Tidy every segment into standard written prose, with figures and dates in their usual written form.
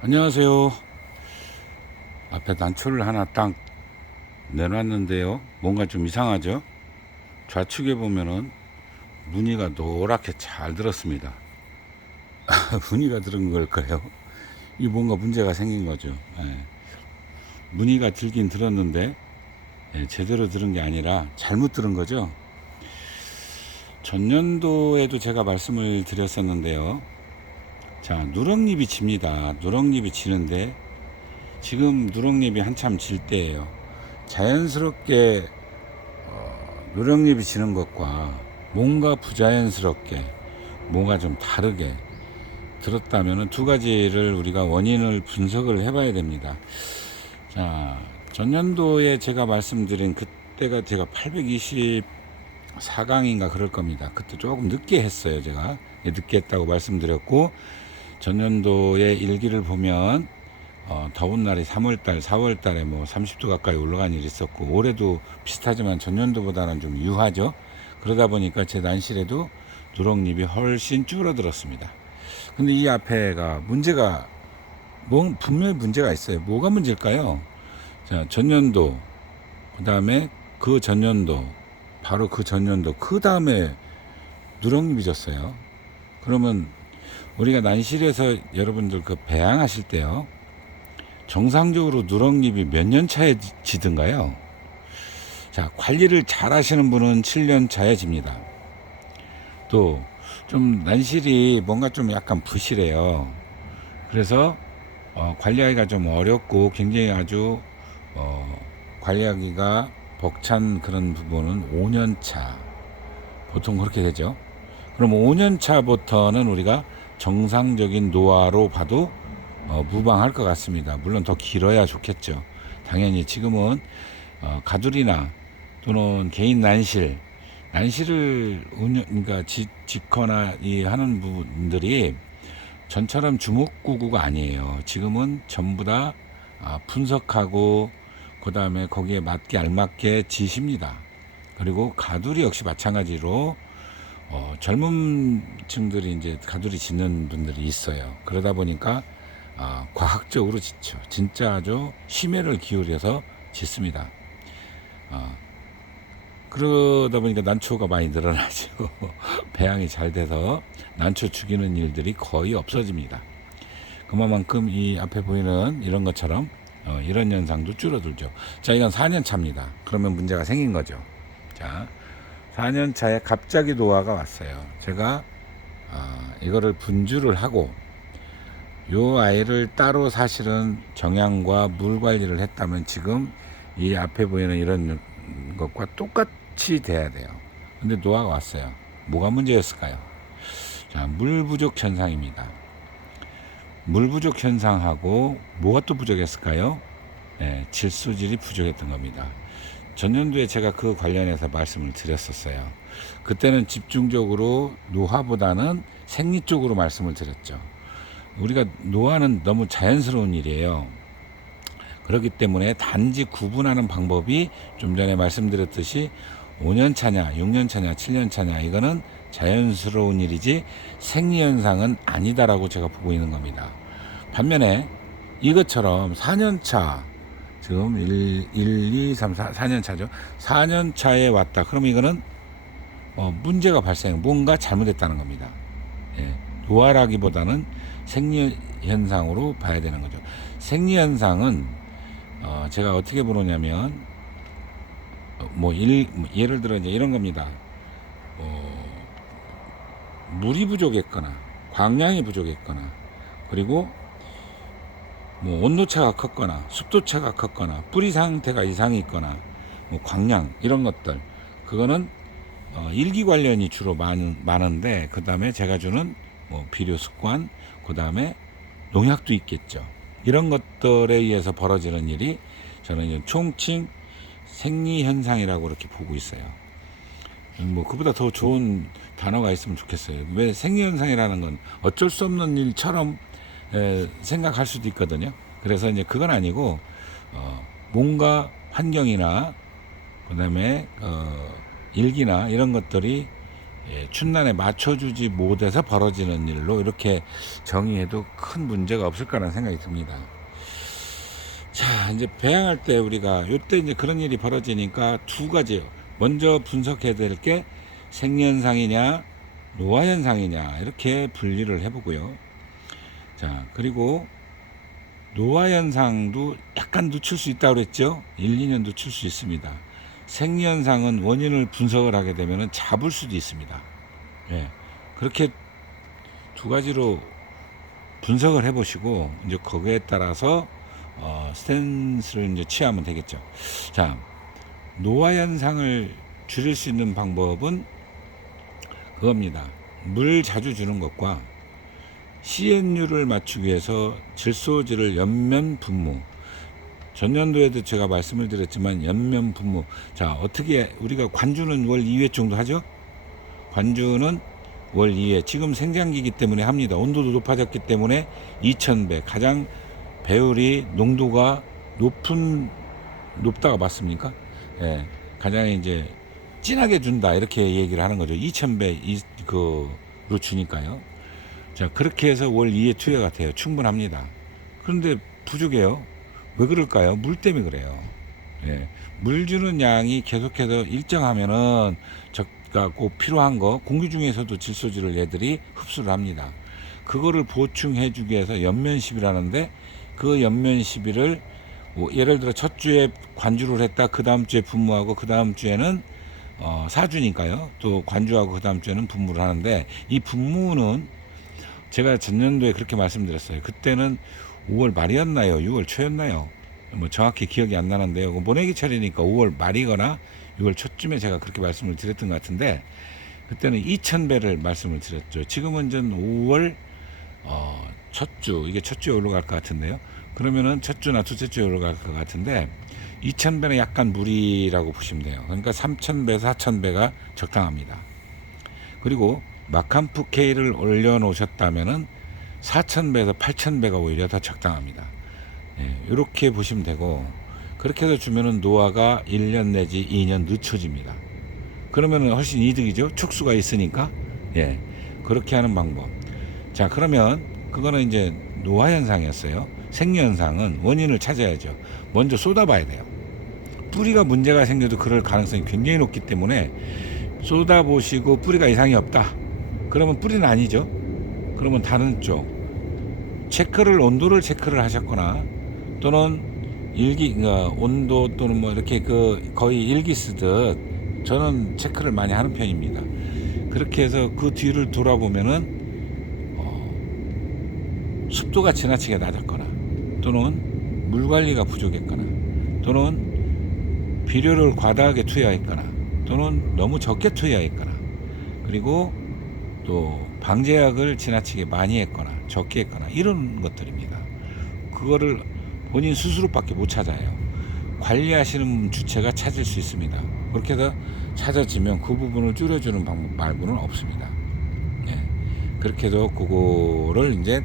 안녕하세요. 앞에 난초를 하나 딱 내놨는데요. 뭔가 좀 이상하죠? 좌측에 보면은 무늬가 노랗게 잘 들었습니다. 무늬가 들은 걸까요? 이 뭔가 문제가 생긴 거죠. 예. 무늬가 들긴 들었는데 제대로 들은 게 아니라 잘못 들은 거죠. 전년도에도 제가 말씀을 드렸었는데요. 자, 누렁잎이 집니다. 누렁잎이 지는데 지금 누렁잎이 한참 질 때예요. 자연스럽게 누렁잎이 지는 것과 뭔가 부자연스럽게 뭔가 좀 다르게 들었다면 두 가지를 우리가 원인을 분석을 해봐야 됩니다. 자, 전년도에 제가 말씀드린 그때가 제가 824강인가 그럴 겁니다. 그때 조금 늦게 했어요. 제가 늦게 했다고 말씀드렸고, 전년도의 일기를 보면 더운 날이 3월달, 4월달에 뭐 30도 가까이 올라간 일이 있었고, 올해도 비슷하지만 전년도보다는 좀 유하죠. 그러다 보니까 제 난실에도 누렁잎이 훨씬 줄어들었습니다. 근데 이 앞에가 문제가 분명히 문제가 있어요. 뭐가 문제일까요? 자, 전년도, 그 다음에 그 전년도, 바로 그 전년도, 그 다음에 누렁잎이 졌어요. 그러면 우리가 난실에서 여러분들 그 배양하실 때요, 정상적으로 누렁잎이 몇 년 차에 지든가요? 자, 관리를 잘 하시는 분은 7년 차에 집니다. 또, 좀 난실이 뭔가 좀 약간 부실해요. 그래서, 관리하기가 좀 어렵고 굉장히 아주, 관리하기가 벅찬 그런 부분은 5년 차. 보통 그렇게 되죠. 그럼 5년 차부터는 우리가 정상적인 노화로 봐도 무방할 것 같습니다. 물론 더 길어야 좋겠죠. 당연히 지금은 가두리나 또는 개인 난실을 그러니까 짓거나 이 하는 분들이 전처럼 주먹구구가 아니에요. 지금은 전부 다 분석하고 그 다음에 거기에 맞게 알맞게 지십니다. 그리고 가두리 역시 마찬가지로 젊은 층들이 이제 가두리 짓는 분들이 있어요. 그러다 보니까 과학적으로 짓죠. 진짜 아주 심혈을 기울여서 짓습니다. 그러다 보니까 난초가 많이 늘어나죠. 배양이 잘 돼서 난초 죽이는 일들이 거의 없어집니다. 그만큼 이 앞에 보이는 이런 것처럼 이런 현상도 줄어들죠. 자, 이건 4년 차입니다. 그러면 문제가 생긴 거죠. 자, 4년 차에 갑자기 노화가 왔어요. 제가 이거를 분주를 하고 요 아이를 따로 사실은 정향과 물 관리를 했다면 지금 이 앞에 보이는 이런 것과 똑같이 돼야 돼요. 근데 노화가 왔어요. 뭐가 문제였을까요? 자, 물 부족 현상입니다. 물 부족 현상하고 뭐가 또 부족했을까요? 네, 질소질이 부족했던 겁니다. 전년도에 제가 그 관련해서 말씀을 드렸었어요. 그때는 집중적으로 노화보다는 생리 쪽으로 말씀을 드렸죠. 우리가 노화는 너무 자연스러운 일이에요. 그렇기 때문에 단지 구분하는 방법이 좀 전에 말씀드렸듯이 5년 차냐, 6년 차냐, 7년 차냐, 이거는 자연스러운 일이지 생리현상은 아니다라고 제가 보고 있는 겁니다. 반면에 이것처럼 4년 차, 지금 1, 2, 3, 4년 차죠. 4년 차에 왔다. 그러면 이거는 문제가 뭔가 잘못했다는 겁니다. 예, 노화라기보다는 생리현상으로 봐야 되는 거죠. 생리현상은 제가 어떻게 보느냐면 예를 들어 이제 이런 겁니다. 물이 부족했거나 광량이 부족했거나 그리고 뭐 온도차가 컸거나 습도차가 컸거나 뿌리 상태가 이상이 있거나 뭐 광량 이런 것들, 그거는 일기 관련이 주로 많은데, 그 다음에 제가 주는 뭐 비료 습관, 그 다음에 농약도 있겠죠. 이런 것들에 의해서 벌어지는 일이 저는 총칭 생리현상이라고 이렇게 보고 있어요. 뭐 그보다 더 좋은 단어가 있으면 좋겠어요. 왜 생리현상이라는 건 어쩔 수 없는 일처럼 생각할 수도 있거든요. 그래서 이제 그건 아니고 뭔가 환경이나 그다음에 일기나 이런 것들이 춘난에 맞춰주지 못해서 벌어지는 일로 이렇게 정의해도 큰 문제가 없을 거라는 생각이 듭니다. 자, 이제 배양할 때 우리가 요때 이제 그런 일이 벌어지니까 두 가지요. 먼저 분석해야 될 게 생리현상이냐 노화현상이냐 이렇게 분리를 해보고요. 자, 그리고 노화현상도 약간 늦출 수 있다고 그랬죠. 1, 2년 늦출 수 있습니다. 생리현상은 원인을 분석을 하게 되면 잡을 수도 있습니다. 예, 그렇게 두 가지로 분석을 해보시고 이제 거기에 따라서 스탠스를 이제 취하면 되겠죠. 자, 노화 현상을 줄일 수 있는 방법은 그겁니다. 물 자주 주는 것과 CN율을 맞추기 위해서 질소질을 연면 분무. 전년도에도 제가 말씀을 드렸지만 연면 분무. 자, 어떻게 우리가 관주는 월 2회 정도 하죠? 관주는 월 2회. 지금 생장기이기 때문에 합니다. 온도도 높아졌기 때문에 2000배. 가장 배율이 농도가 높다가 맞습니까? 예. 가장 이제 진하게 준다. 이렇게 얘기를 하는 거죠. 2000배로 주니까요. 자, 그렇게 해서 월 2회 투여가 돼요. 충분합니다. 그런데 부족해요. 왜 그럴까요? 물 때문에 그래요. 예. 물 주는 양이 계속해서 일정하면은 적가 꼭 필요한 거 공기 중에서도 질소질을 얘들이 흡수를 합니다. 그거를 보충해 주기 위해서 연면시비라는데 그 연면시비를 예를 들어 첫 주에 관주를 했다. 그 다음 주에 분무하고 그 다음 주에는 사주니까요. 또 관주하고 그 다음 주에는 분무를 하는데 이 분무는 제가 전년도에 그렇게 말씀드렸어요. 그때는 5월 말이었나요? 6월 초였나요? 뭐 정확히 기억이 안 나는데요. 모내기철이니까 5월 말이거나 6월 초쯤에 제가 그렇게 말씀을 드렸던 것 같은데 그때는 2000배를 말씀을 드렸죠. 지금은 전 5월 첫 주, 이게 첫 주에 올라갈 것 같은데요. 그러면은 첫 주나 둘째 주에 올라갈 것 같은데 2000배는 약간 무리라고 보시면 돼요. 그러니까 3000배에서 4000배가 적당합니다. 그리고 마캄프 K를 올려놓으셨다면은 4000배에서 8000배가 오히려 더 적당합니다. 예, 이렇게 보시면 되고 그렇게 해서 주면은 노화가 1년 내지 2년 늦춰집니다. 그러면은 훨씬 이득이죠. 축수가 있으니까. 예, 그렇게 하는 방법. 자, 그러면 그거는 이제 노화 현상이었어요. 생리 현상은 원인을 찾아야죠. 먼저 쏟아봐야 돼요. 뿌리가 문제가 생겨도 그럴 가능성이 굉장히 높기 때문에 쏟아보시고 뿌리가 이상이 없다. 그러면 뿌리는 아니죠. 그러면 다른 쪽 온도를 체크를 하셨거나 또는 온도 또는 뭐 이렇게 거의 일기 쓰듯 저는 체크를 많이 하는 편입니다. 그렇게 해서 그 뒤를 돌아보면은 습도가 지나치게 낮았거나 또는 물 관리가 부족했거나 또는 비료를 과다하게 투여했거나 또는 너무 적게 투여했거나 그리고 또 방제약을 지나치게 많이 했거나 적게 했거나 이런 것들입니다. 그거를 본인 스스로밖에 못 찾아요. 관리하시는 주체가 찾을 수 있습니다. 그렇게 해서 찾아지면 그 부분을 줄여주는 방법 말고는 없습니다. 예. 그렇게 해서 그거를 이제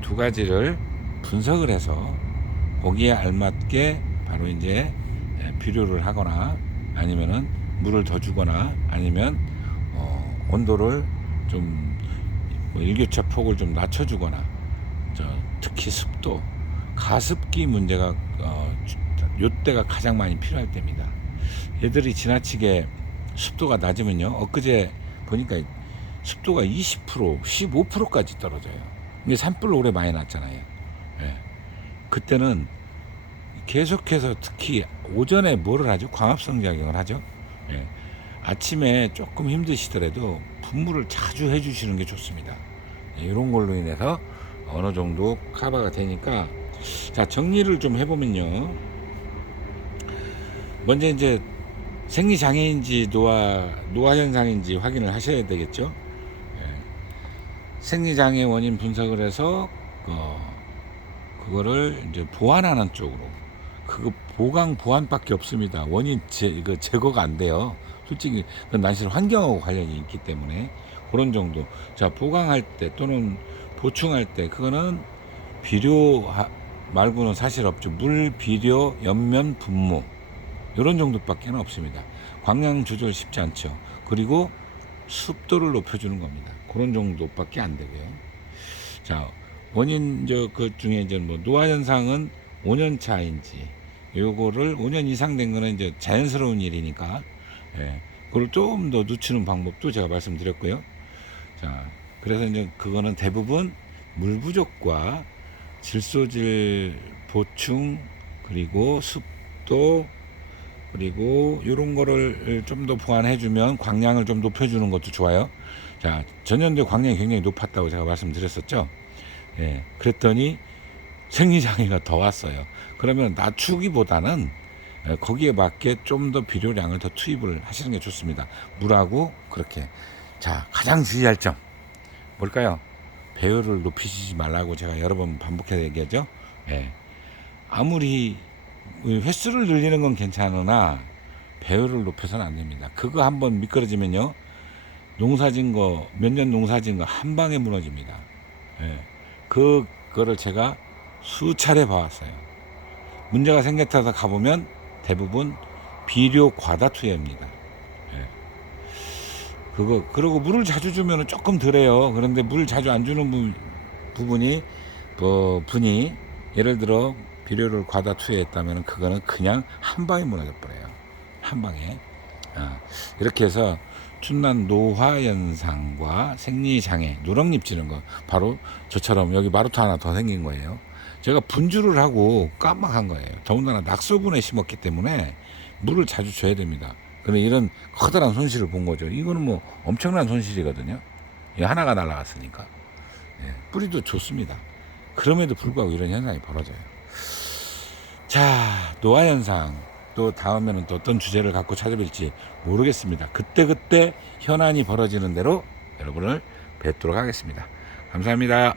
두 가지를 분석을 해서 거기에 알맞게 바로 이제 비료를 하거나 아니면은 물을 더 주거나 아니면 온도를 좀 일교차 폭을 좀 낮춰주거나 특히 습도, 가습기 문제가 요때가 가장 많이 필요할 때입니다. 얘들이 지나치게 습도가 낮으면요. 엊그제 보니까 습도가 20%, 15%까지 떨어져요. 이게 산불 올해 많이 났잖아요. 예. 그때는 계속해서 특히 오전에 뭐를 하죠? 광합성작용을 하죠. 예. 아침에 조금 힘드시더라도 분무를 자주 해주시는 게 좋습니다. 예, 이런 걸로 인해서 어느 정도 커버가 되니까 자 정리를 좀 해보면요. 먼저 이제 생리장애인지 노화 현상인지 확인을 하셔야 되겠죠. 생리장애 원인 분석을 해서 그거를 이제 보완하는 쪽으로 그거 보완밖에 없습니다. 원인 제거가 안 돼요. 솔직히 그건 난실 환경하고 관련이 있기 때문에 그런 정도. 자, 보강할 때 또는 보충할 때 그거는 비료 말고는 사실 없죠. 물, 비료, 연면, 분무 이런 정도밖에 없습니다. 광량 조절 쉽지 않죠. 그리고 습도를 높여주는 겁니다. 그런 정도밖에 안 되고요. 자, 원인 그 중에 이제 뭐 노화 현상은 5년 차인지 요거를 5년 이상 된 거는 이제 자연스러운 일이니까 그걸 좀 더 늦추는 방법도 제가 말씀드렸고요. 자, 그래서 이제 그거는 대부분 물 부족과 질소질 보충 그리고 습도 그리고 이런 거를 좀 더 보완해 주면 광량을 좀 높여 주는 것도 좋아요. 자, 전년도에 광량이 굉장히 높았다고 제가 말씀드렸었죠. 그랬더니 생리장애가 더 왔어요. 그러면 낮추기보다는 거기에 맞게 좀 더 비료량을 더 투입을 하시는 게 좋습니다. 물하고 그렇게. 자, 가장 주의할 점 뭘까요? 배율을 높이시지 말라고 제가 여러 번 반복해서 얘기하죠. 아무리 횟수를 늘리는 건 괜찮으나 배율을 높여서는 안 됩니다. 그거 한번 미끄러지면요, 농사진 거 몇 년 농사진 거 한 방에 무너집니다. 그거를 제가 수차례 봐왔어요. 문제가 생겼다서 가보면 대부분 비료 과다 투여입니다. 그리고 물을 자주 주면 조금 덜해요. 그런데 물을 자주 안 주는 부분이 분이 예를 들어 비료를 과다 투여했다면 그거는 그냥 한 방에 무너져 버려요. 한 방에. 이렇게 해서 춘난 노화 현상과 생리장애, 누렁잎 지는 거, 바로 저처럼 여기 마루타 하나 더 생긴 거예요. 제가 분주를 하고 깜빡한 거예요. 더군다나 낙소분에 심었기 때문에 물을 자주 줘야 됩니다. 그런 이런 커다란 손실을 본 거죠. 이거는 뭐 엄청난 손실이거든요. 하나가 날아갔으니까. 뿌리도 좋습니다. 그럼에도 불구하고 이런 현상이 벌어져요. 자, 노화 현상. 또 다음에는 또 어떤 주제를 갖고 찾아뵐지 모르겠습니다. 그때그때 현안이 벌어지는 대로 여러분을 뵙도록 하겠습니다. 감사합니다.